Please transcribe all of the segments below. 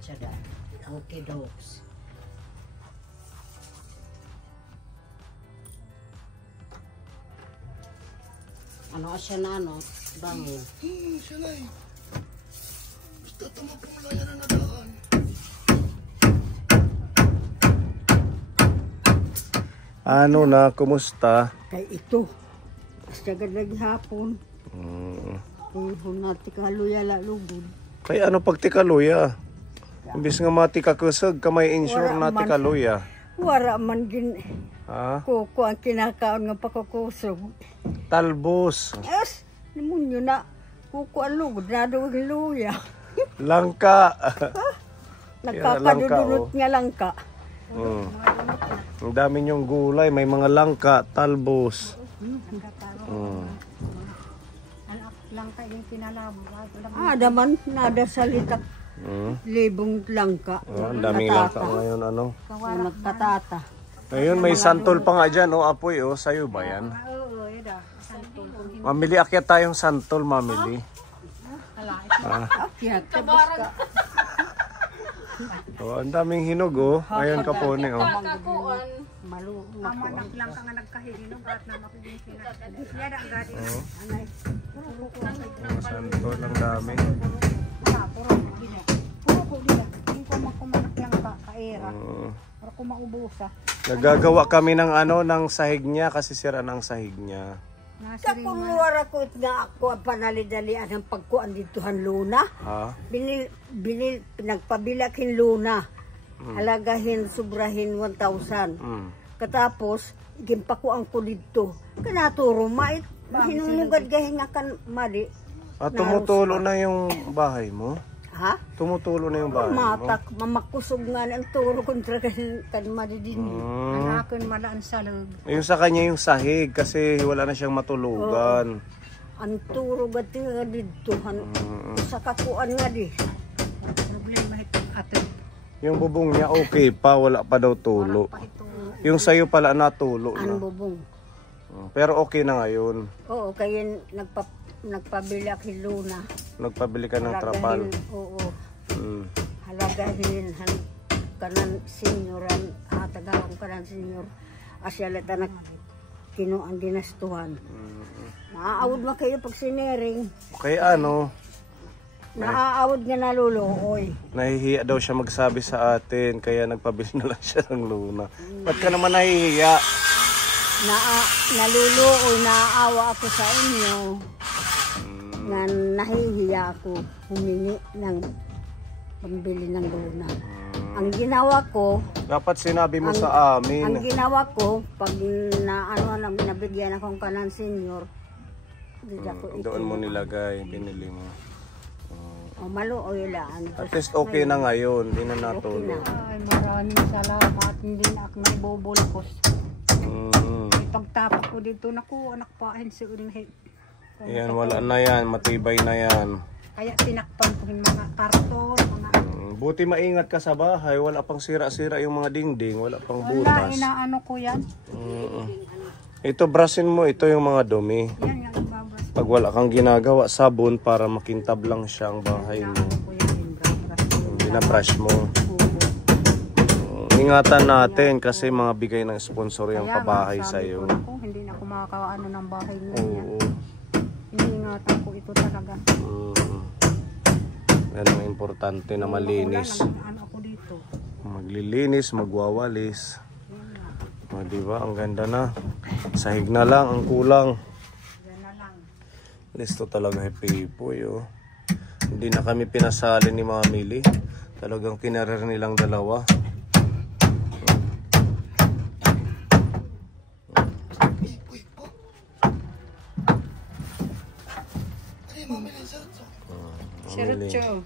Tsada. Okay, dogs. Ano siya na ano? Bango. Siya na eh. Basta tumapong lang yan na nadaan. Ano na, kumusta? Kay ito. Basta gadag hapon. Kung natin kaluya lalugod. Kaya ano pag tikaluya? Imbis nga mati kakusag, kamay insure na tikaluya. Wara man gin. Ha? Kuko ang kinakaon nga pakakusog. Talbos. Yes, namun yun na. Kuko ang lugod na doon luya. Langka. Nagkakadudunot nga langka. Ang dami niyong gulay, may mga langka, talbos. Langka yung kinalabo. Daman, nada salita. Libong langka. Ang daming langka ngayon, ano? Nagkatata. Ngayon, may santol pa nga dyan, oh, apoy, oh. Sa'yo ba yan? Oo, yun santol. Mamili, akyat tayong santol, mamili. Akyat, tabas ka. Oh, ang daming hinog, oh. Ngayon kapone, oh. Malu, Mamanak lang ka nga nagkahinog at na makikinig. Yan ang gadi. Santol, ang dami. Puro ko dila. Hindi ko makumanak lang ka kaera. Para ko maubusa. Nagagawa kami ng ano, ng sahig niya kasi sira ng sahig niya. kakunwara ko nga ako ang panalidalian ng pagkuan ditohan luna. Ha? Pinagpabilakin luna. Halagahin, sobrahin 1,000. Katapos, gimpakuan ko dito. Kanaturo, mait, hinunugad gahin nga kan mali. Tumutulo na yung bahay mo? Ha? Tumutulo na yung bahay mo? Matak, mamakusog nga ng turo kontra kan mali din. Ang akin malaan sa loob. Yung sa kanya yung sahig kasi wala na siyang matulugan. Ang turo gati nga dito. Sa kakuan nga di. Problema ito atin. Yung bubong niya okay pa, wala pa daw tulo. Yung sayo pala natulo Ang na. bubong. Pero okay na ngayon. Oo, kaya nagpabilak luna. Nagpabili ka ng trapal. Oo. Halagahin kanan senyoran, tagawang kanan senyor. Asyalata na kinuang dinastuhan. Naaawad mo kayo pag sinering. Kaya ano, Naaawad nga naluluoy. nahihiya daw siya magsabi sa atin, kaya nagpabili na lang siya ng luna. Ba't ka naman nahihiya? Naluluoy, naaawa ako sa inyo. Na nahihiya ako humingi ng pambili ng luna. Ang ginawa ko, Dapat sinabi mo sa ang amin. ginawa ko, pag nabigyan akong kanan senior, Doon mo nilagay, binili mo. maluoy lang. At least okay na ngayon, hindi na natulog. Ay, maraming salamat. Hindi na ako naibubulkos. Pagtapos ko dito, naku, anak pahin si Unhe. Yan, wala na yan, matibay na yan. Kaya tinakpan ko yung mga karton, mga... Buti maingat ka sa bahay, wala pang sira-sira yung mga dingding, wala pang Wala, butas. inaano ko yan. Ito, brasin mo, ito yung mga dumi. Yan nga, nagbabras Pag wala kang ginagawa, sabon para makintab lang siya ang bahay mo. ko yan, yung bras. Binabrush mo. Ingatan natin kasi mga bigay ng sponsor yung pabahay sa iyo. Hindi na ako makakaano ng bahay niya. Oo. Iniingatan ko ito talaga. Yan ang importante na malinis. Ano ako dito. Maglilinis, magwawalis. Diba? Ang ganda na. Sahig na lang ang kulang. Yan na lang. Listo talaga happy po yo. Hindi na kami pinasali ni Mamili. Talagang kinarer nilang dalawa. Sirutso.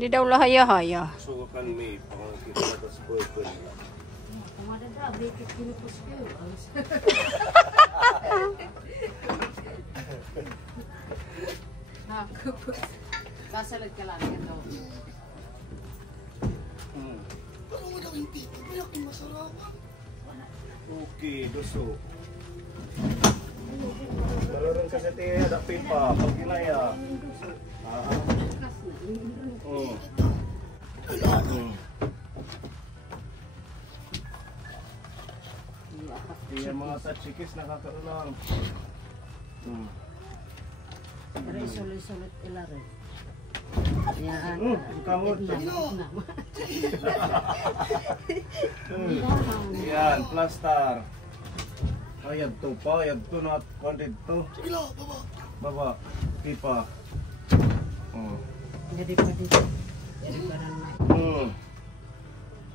Di daw lahaya-haya. Sukan may pangkita sa spoil. Kasalag ka lang ito. Pero wala kang tito. Kaya kung masarapan. Okay, doso. Meron kasi tiya, ada pipa, pag kinaya. Iya mga tatsikis nakakaroon. Pero isulit-sulit ila rin. Yan. Kamot. Yan, plastar. Ayad to pa, ayad to na kondit to. Sige lang, baba. Baba, pipa. Jadi pa dito. Jadi pa naman.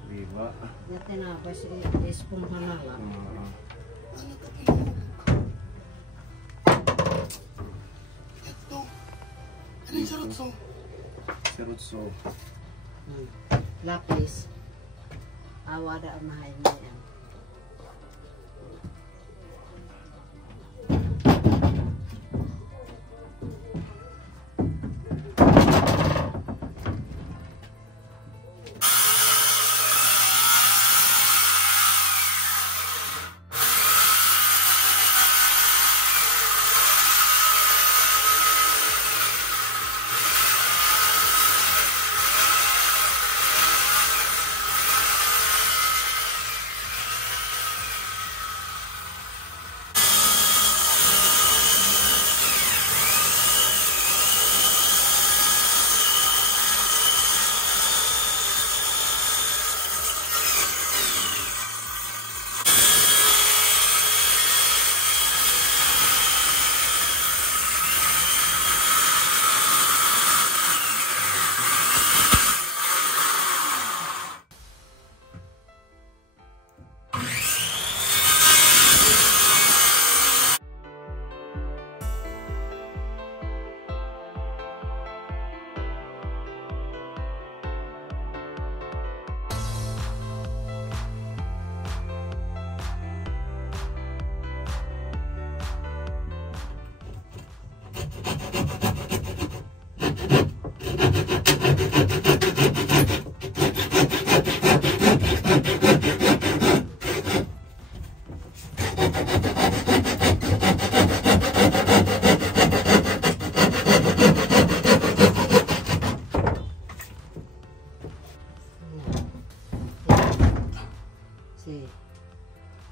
Diba? Dati na ba si Espong Hanala? Ito. Ano yung sarotso? Serutso. Lapis. Awada ang mahay niya yan.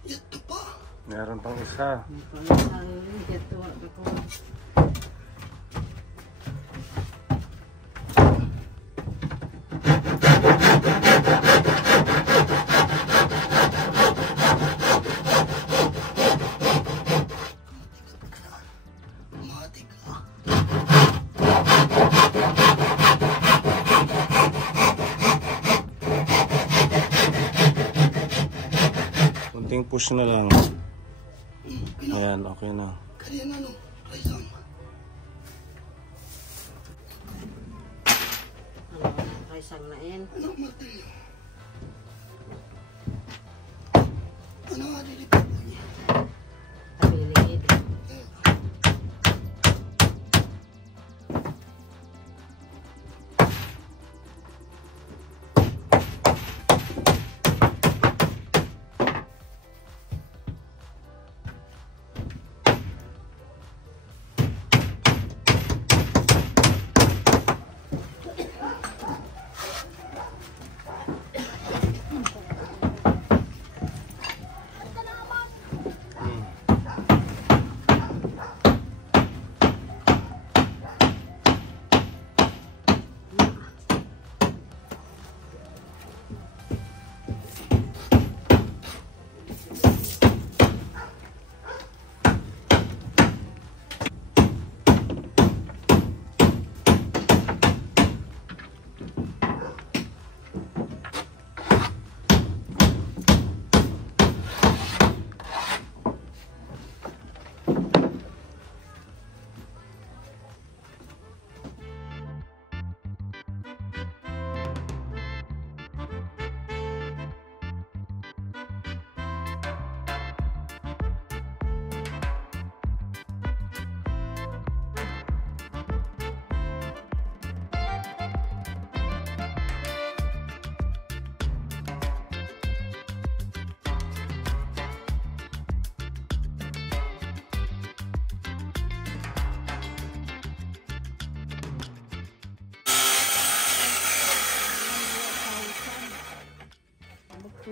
Ito pa. Meron pang isa. Matik ka. Kunting push na lang. Ayan, okay na. Kaya na no, Raisang. Raisang na yan. Anong martilyo? Ano nga lilipad mo niya? Tabiligid.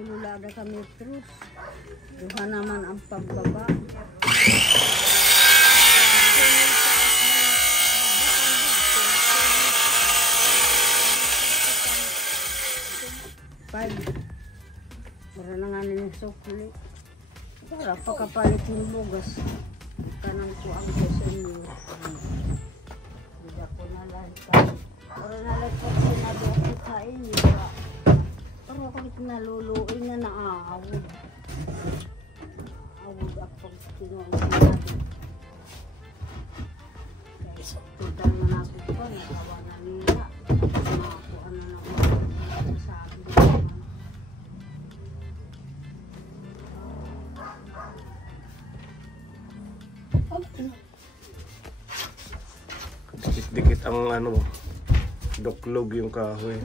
Tulula na kami terus. Tuhan naman ang pagbaba. Pag para na nga nila sukli. Para pagkapalit yung bugas. Kanang ko ang desenyo. Hindi ko na lang. Para na lang po sinabi ako sa inyo. Pero ako ito naluluin na naaawod. Awod ako kinuha sinabi. Kaya total na ako pa. Nakawa na nila. Ako ano na ako sasabi. Dikit-dikit ang ano, doklog yung kahoy.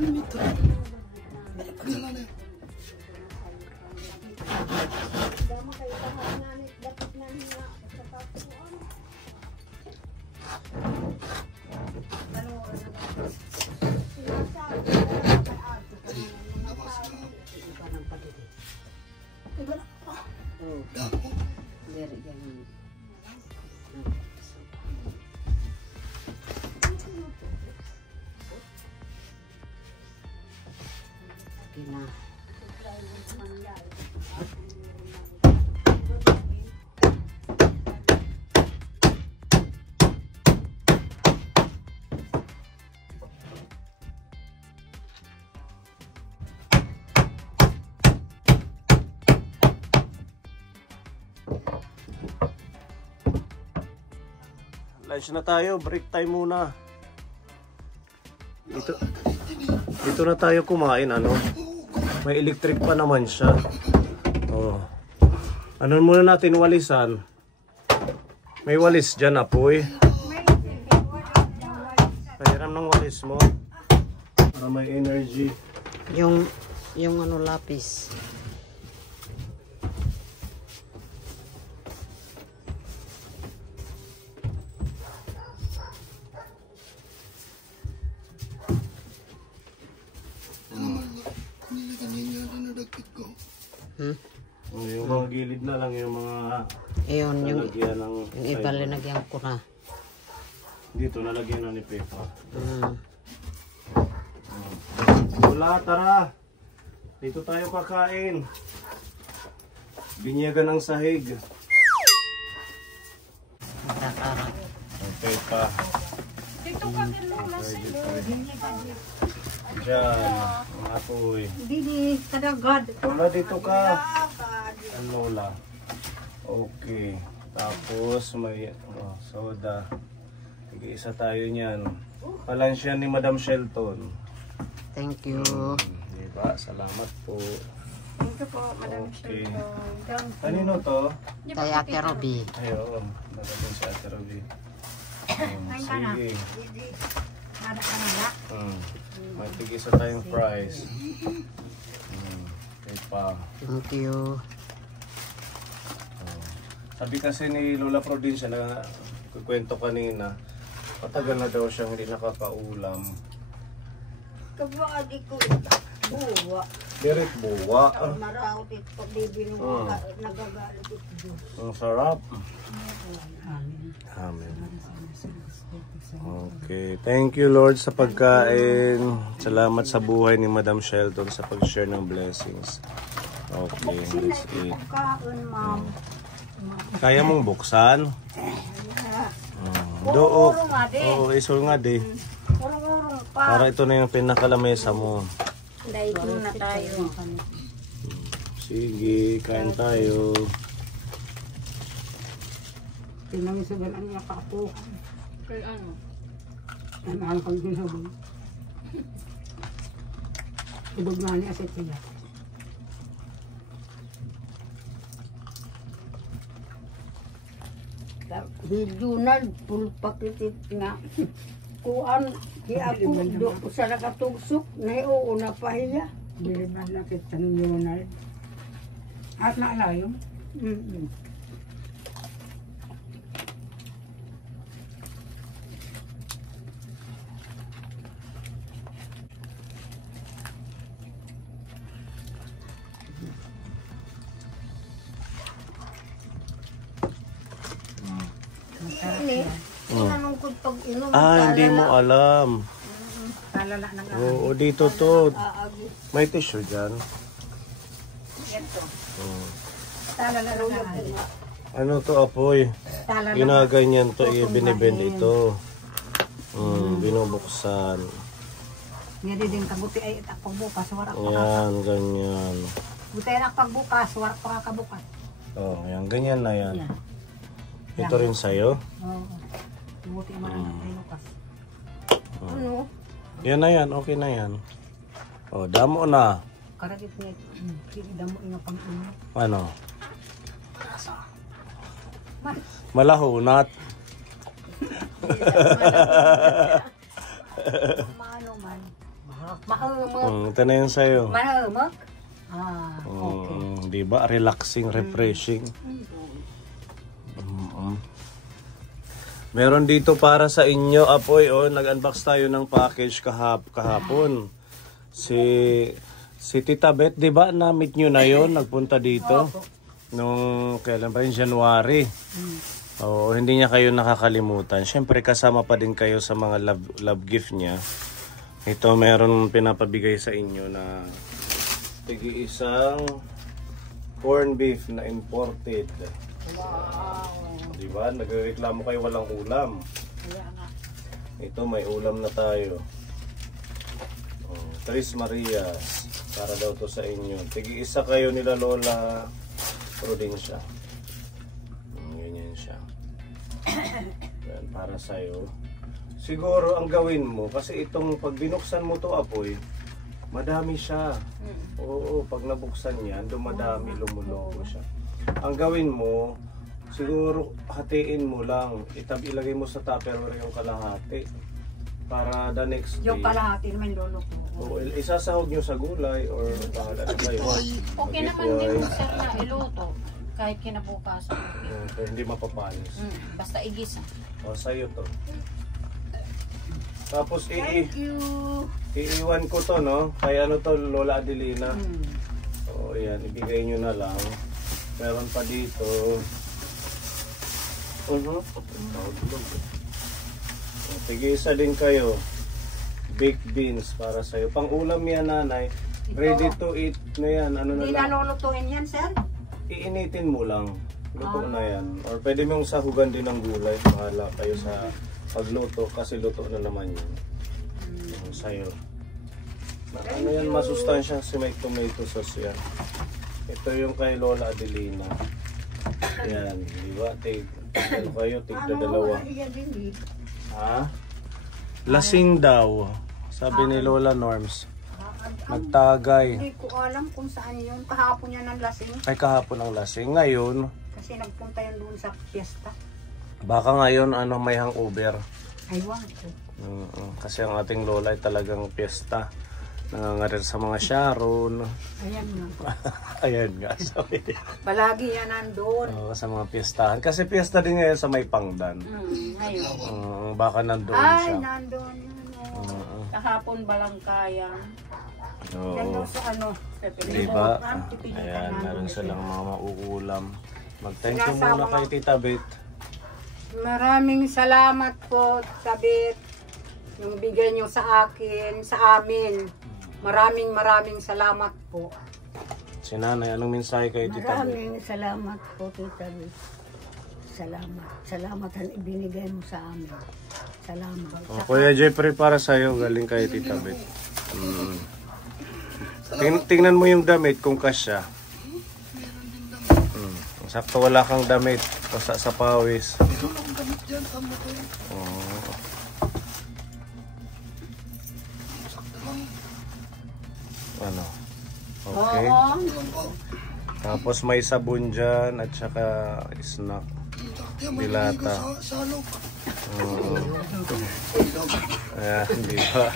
Ano ito? Pagdala na. Lunch na tayo, break time muna. Dito na tayo kumain, ano? May electric pa naman siya. Oh. Ano muna natin walisan? May walis dyan, apoy. Pahiram ng walis mo. Para may energy. Yung ano lapis. Yung mga gilid na lang, yung mga Ayun, yung lalagyan ng iba linagyan ko na. dito, nalagyan na ni Pepa. Wala, tara! Dito tayo kakain. Binyagan ng sahig. Okay pa. Dito ka din Lola sila. Diyan, mga apoy. Didi, kadagad. Lola, dito ka. Ang Lola. Okay. Tapos may soda. Tig-isa tayo niyan. Palansya ni Madam Shelton. Thank you. Diba? Salamat po. Thank you po, Madam Okay. Shelton. Kanino to? Kay Ate Ruby. Ayun. Nagagawin si Ate Ruby. Sige. Nada ka na ba? May tig-isa tayong prize. Okay pa. Thank you. Sabi kasi ni Lola Provincia na kukwento kanina, matagal na daw siyang hindi nakakaulam. Kabadi ko buwa. Direct buwa. Maraot ito pag bibinong nagagalit ito. Ang sarap. Amen. Okay. Thank you Lord sa pagkain. Salamat sa buhay ni Madam Shelton sa pag-share ng blessings. Okay, let's eat. Kaon, ma'am. Kaya mong buksan? Oo, isul nga di. Urong-urong pa. Para ito na yung pinakalamesa mo. Dahil muna tayo. Sige, kain tayo. Pinangisugan niya ka ako. Kaya ano? Ang alkal din sa bang. Ibog na niya sa tiya. Hidunal, pulpakitit nga. Kuan, di ako, do ko sa nakatugsok, na na pahiya. Dili man nakit sa niyonal. At naalayo. Gani, tinanong ko pag inom. Hindi mo alam. Talala ng Oo, dito to. May tissue dyan. ito. Oo. Talala ng ahali. Ano to, apoy? Talala. Ginaganyan to, binibend ito. Binubuksan. Hindi din kabuti ay itak pagbukas. Warak pa Yan, ganyan. buti ay pagbukas. Warak pa kakabukas. Oh, yan, ganyan na yan. Yan. Ito rin sa'yo. Oo. Buti man ang bukas. Ano? Yan na yan, okay na yan. Oh, damo na. Karagit nga. Hindi mo ina pang ino. Ano? Malahunat. Maano man. Mahamok. Ito na yan sa'yo. Mahamok? Okay. Di ba? Relaxing, refreshing. Meron dito para sa inyo, apoy. Oh, nag-unbox tayo ng package kahapon. Si Tita Beth, di ba? Na-meet nyo na yon, nagpunta dito. Nung kailan pa rin, January. Oo, hindi niya kayo nakakalimutan. Siyempre, kasama pa din kayo sa mga love gift niya. Ito, meron pinapabigay sa inyo na tig-isang corn beef na imported. Wow! Diba? Nagreklamo kayo walang ulam. Ito, may ulam na tayo. Tres Marias. Para daw to sa inyo. Tig-isa kayo nila Lola Prudencia. Ganyan siya. Yan, para sa'yo. Siguro ang gawin mo, kasi itong pag binuksan mo to, apoy, madami siya. Oo, pag nabuksan yan, dumadami, lumuloko siya. Ang gawin mo, siguro hatiin mo lang. Ilagay mo sa Tupperware yung kalahati. Para the next day. Yung kalahati naman lolo ko. O, isasahog nyo sa gulay or bahala na kayo. Okay naman din mo sir na iluto. Kahit kinabukasan. Okay, hindi mapapanis. Basta igisa. O, sa'yo to. Tapos Thank you. iiwan ko to, no? Kaya ano to, Lola Adelina. O, yan, ibigay nyo na lang. Meron pa dito. Tig-isa din kayo. Baked beans para sa'yo. Pang ulam yan, nanay. Ready to eat na yan. Ano na Hindi lang. na lulutuin yan, sir? Iinitin mo lang. Luto na yan. Or pwede mong sahugan din ng gulay. Bahala kayo sa pagluto kasi luto na naman yun. Sa'yo. Ano yan, masustansya kasi may tomato sauce yan. Ito yung kay Lola Adelina. Yan, di ba? Ano kayo, tigda dalawa. Ha? Lasing daw. Sabi ni Lola Norms. Nagtagay. Hindi ko alam kung saan yun. Kahapon yan ang lasing. Ay kahapon ang lasing. Ngayon, Kasi nagpunta yun doon sa fiesta. baka ngayon may hangover. Aywan ko. Kasi ang ating lola ay talagang piyesta. Nangangarir sa mga Sharon. Ayan nga. Ayan nga, sabi niya. Palagi yan nandun. Sa mga piyestahan. Kasi piyesta din ngayon sa may Pangdan. Ngayon. Baka nandun Ay, siya. nandun yun. Kahapon balangkayang. Yan daw Oo. sa ano. Diba? Pipilitan Ayan, nandun meron siya. silang mga mauulam. Mag-thank you muna kay Tita Beth. Maraming salamat po, Tabit. Yung bigay nyo sa akin, sa amin. Maraming salamat po. Si Nanay, anong mensahe kay Tita Beth? Maraming salamat po, Tita Beth. Salamat. Salamat ang ibinigay mo sa amin. Salamat. Kuya Jeffrey, para sa'yo, galing kay Tita Beth. Tingnan mo yung damit kung kasya. Sakto wala kang damit. Basta sa pawis. Meron akong damit dyan, tama ko. Sakto lang. Ano? Okay. Tapos may sabon dyan at saka snack. Yan, may naligo Dilata. sa salok. Ayan, di ba?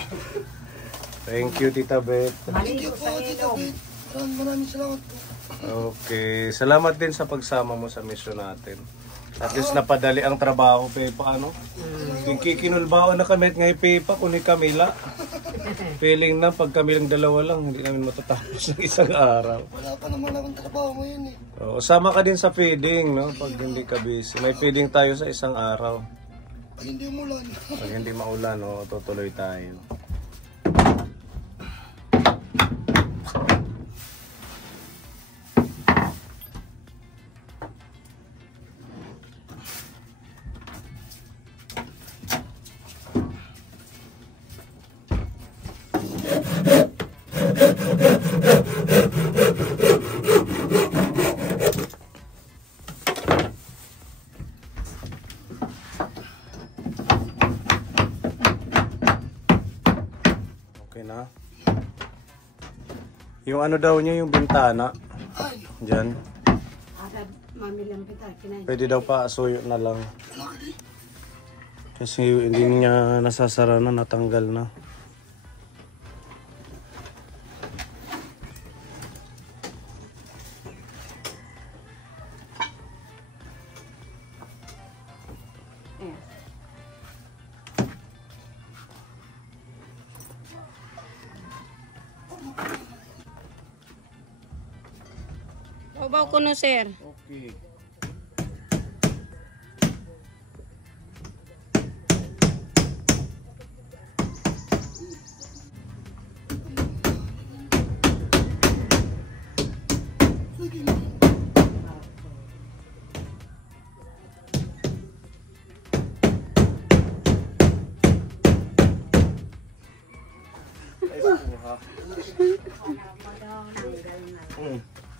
Thank you, Tita Beth. Thank you Maligo po, sa Tita ilong. Beth. Maraming salamat po. Okay. Salamat din sa pagsama mo sa mission natin. At least napadali ang trabaho, Pepa, ano? Yung kikinulbaon na kami at ngayon, Pepa, kunin Camila. Feeling na, pag kami lang dalawa lang, hindi namin matatapos ng isang araw. Wala pa naman akong trabaho ngayon eh. Oo, sama ka din sa feeding, no? Pag hindi ka busy. May feeding tayo sa isang araw. Ay, hindi umulan. Pag hindi maulan, tutuloy tayo. Okay na. Yung ano daw niya, yung bintana. Diyan. Pwede daw pa suyo na lang. Kasi hindi niya nasasara na, natanggal na. Babaw ko no, sir. Okay.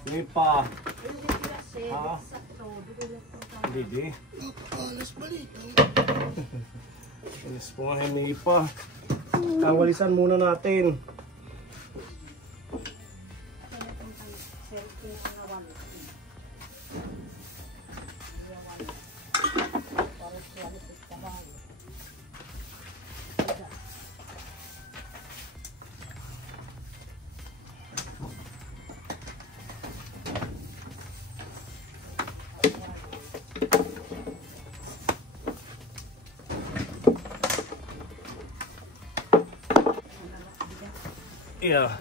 Hindi pa. Ha? Hindi di. Alas balito. Alis po nga, hindi pa. Kawalisan muna natin. Yeah.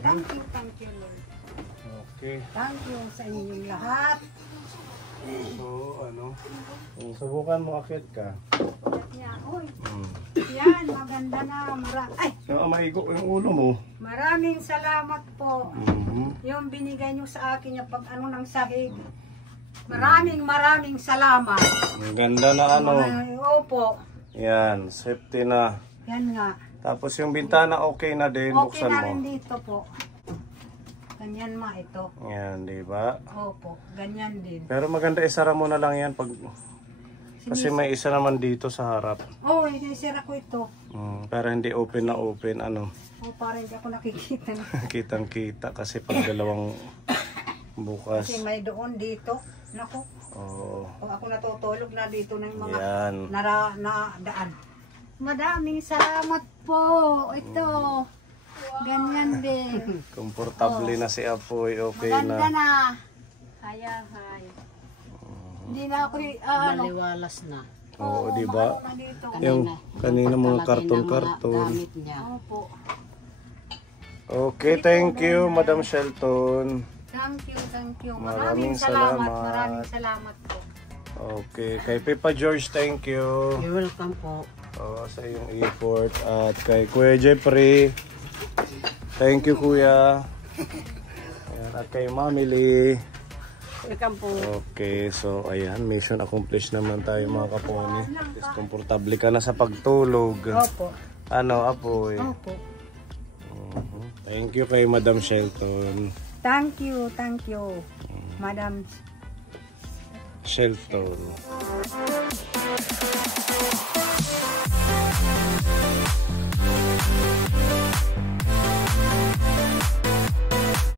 Thank you, Lord. Okay. Thank you sa inyong lahat. So, subukan mo akit ka. Yan, maganda na. Ay, Maigo yung ulo mo. maraming salamat po. Yung binigay nyo sa akin yung pag ano ng sahig. Maraming salamat. Ang ganda na Opo. Yan, safety na. Yan nga. Tapos yung bintana okay na din, Okay buksan na mo. rin dito po. Ganyan ma ito. Yan, di ba? Opo, ganyan din. Pero maganda isara mo na lang yan pag kasi may isa naman dito sa harap. Oh, inisira ko ito. Para hindi open na open Oh, para hindi ako nakikita. kitang-kita kasi pag dalawang bukas. Kasi may doon dito. Naku. Oo. Kung ako natutulog na dito ng mga Yan. na daan. Madaming salamat po. Ito. Ganyan din. Komportable na si Apoy, okay Maganda na. na. Hay. Hindi na ako Maliwalas na. Oo, di ba? na dito. Yung kanina mga Pagkalagay ng karton-karton. mga gamit niya. Opo. Okay, thank you, Madam Shelton. Thank you. Maraming Maraming salamat. salamat. Maraming salamat po. Okay, kay Pipa George, thank you. You're welcome po. Sa iyong effort. At kay Kuya Jeffrey, thank you, Kuya. Ayan, at kay Mami Lee. Welcome po. Okay, so ayan, mission accomplished naman tayo mga kaponi. Komportable ka na sa pagtulog. Opo. Ano, Apoy? Opo. Thank you kay Madam Shelton. Thank you. Madam Shelton.